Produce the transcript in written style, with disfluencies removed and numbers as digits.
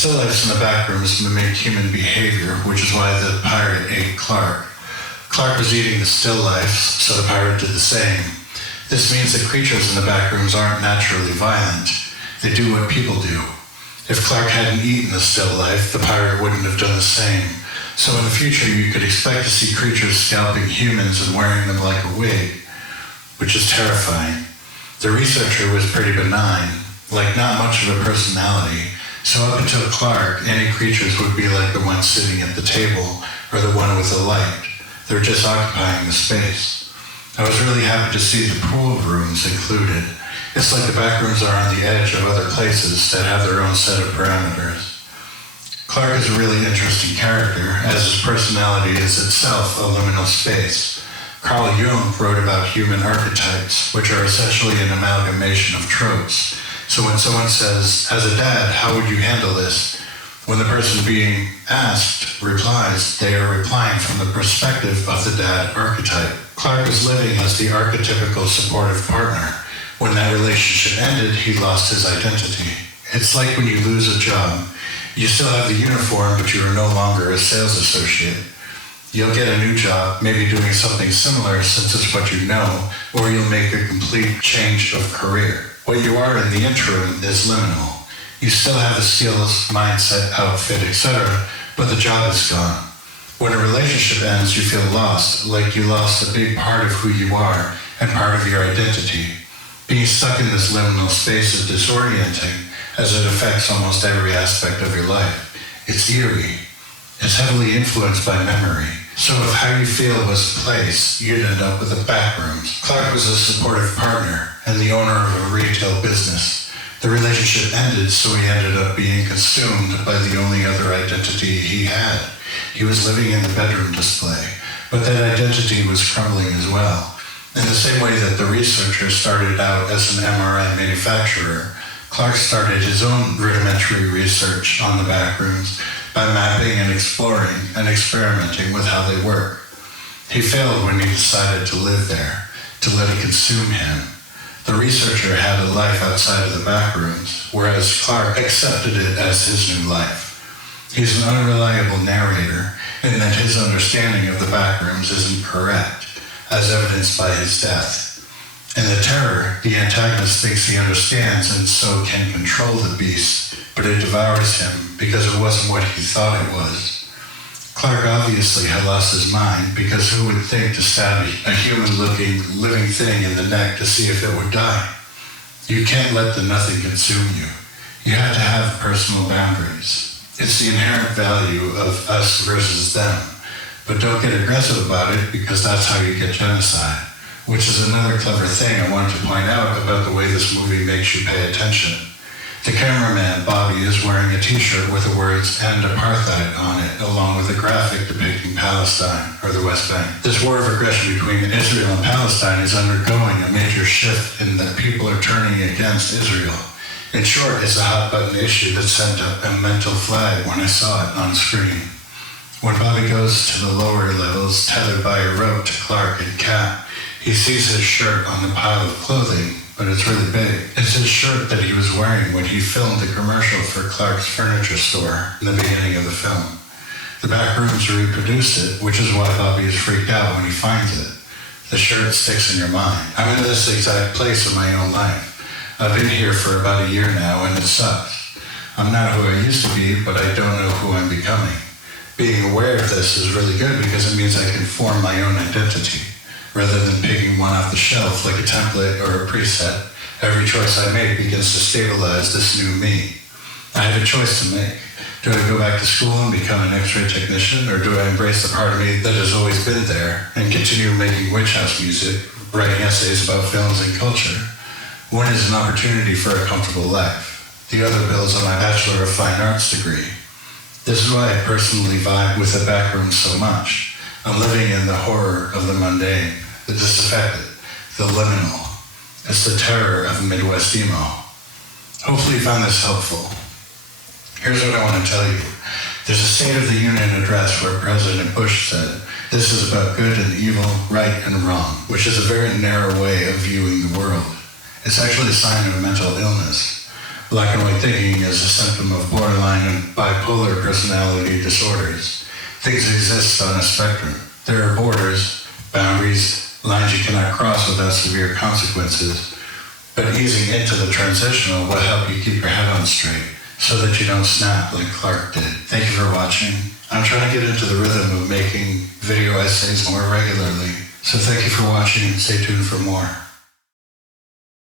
still lifes in the backrooms mimic human behavior, which is why the pirate ate Clark. Clark was eating the still lifes, so the pirate did the same. This means that creatures in the backrooms aren't naturally violent. They do what people do. If Clark hadn't eaten the still life, the pirate wouldn't have done the same. So in the future, you could expect to see creatures scalping humans and wearing them like a wig, which is terrifying. The researcher was pretty benign, like not much of a personality. So up until Clark, any creatures would be like the one sitting at the table or the one with the light. They're just occupying the space. I was really happy to see the pool rooms included. It's like the backrooms are on the edge of other places that have their own set of parameters. Clark is a really interesting character, as his personality is itself a liminal space. Carl Jung wrote about human archetypes, which are essentially an amalgamation of tropes. So when someone says, as a dad, how would you handle this? When the person being asked replies, they are replying from the perspective of the dad archetype. Clark was living as the archetypical supportive partner. When that relationship ended, he lost his identity. It's like when you lose a job. You still have the uniform, but you are no longer a sales associate. You'll get a new job, maybe doing something similar since it's what you know, or you'll make a complete change of career. What you are in the interim is liminal. You still have the skills, mindset, outfit, etc., but the job is gone. When a relationship ends, you feel lost, like you lost a big part of who you are and part of your identity. Being stuck in this liminal space is disorienting, as it affects almost every aspect of your life. It's eerie. It's heavily influenced by memory. So if how you feel was the place, you'd end up with the backrooms. Clark was a supportive partner and the owner of a retail business. The relationship ended, so he ended up being consumed by the only other identity he had. He was living in the bedroom display, but that identity was crumbling as well. In the same way that the researcher started out as an MRI manufacturer, Clark started his own rudimentary research on the backrooms by mapping and exploring and experimenting with how they work. He failed when he decided to live there, to let it consume him. The researcher had a life outside of the backrooms, whereas Clark accepted it as his new life. He's an unreliable narrator in that his understanding of the backrooms isn't correct, as evidenced by his death. In the terror, the antagonist thinks he understands and so can control the beast, but it devours him because it wasn't what he thought it was. Clark obviously had lost his mind, because who would think to stab a human-looking, living thing in the neck to see if it would die? You can't let the nothing consume you. You have to have personal boundaries. It's the inherent value of us versus them. But don't get aggressive about it, because that's how you get genocide. Which is another clever thing I wanted to point out about the way this movie makes you pay attention. The cameraman, Bobby, is wearing a t-shirt with the words "End Apartheid" on it, along with a graphic depicting Palestine, or the West Bank. This war of aggression between Israel and Palestine is undergoing a major shift in that people are turning against Israel. In short, it's a hot-button issue that sent up a mental flag when I saw it on screen. When Bobby goes to the lower levels, tethered by a rope to Clark and Kat, he sees his shirt on the pile of clothing, but it's really big. It's his shirt that he was wearing when he filmed the commercial for Clark's furniture store in the beginning of the film. The Backrooms reproduced it, which is why Bobby is freaked out when he finds it. The shirt sticks in your mind. I'm in this exact place in my own life. I've been here for about a year now, and it sucks. I'm not who I used to be, but I don't know who I'm becoming. Being aware of this is really good because it means I can form my own identity. Rather than picking one off the shelf like a template or a preset, every choice I make begins to stabilize this new me. I have a choice to make. Do I go back to school and become an X-ray technician, or do I embrace the part of me that has always been there and continue making witch house music, writing essays about films and culture? One is an opportunity for a comfortable life. The other builds on my Bachelor of Fine Arts degree. This is why I personally vibe with the Backrooms so much. I'm living in the horror of the mundane, the disaffected, the liminal. It's the terror of Midwest emo. Hopefully you found this helpful. Here's what I want to tell you. There's a State of the Union address where President Bush said, "This is about good and evil, right and wrong," which is a very narrow way of viewing the world. It's actually a sign of mental illness. Black and white thinking is a symptom of borderline and bipolar personality disorders. Things exist on a spectrum. There are borders, boundaries, lines you cannot cross without severe consequences, but easing into the transitional will help you keep your head on straight so that you don't snap like Clark did. Thank you for watching. I'm trying to get into the rhythm of making video essays more regularly, so thank you for watching and stay tuned for more.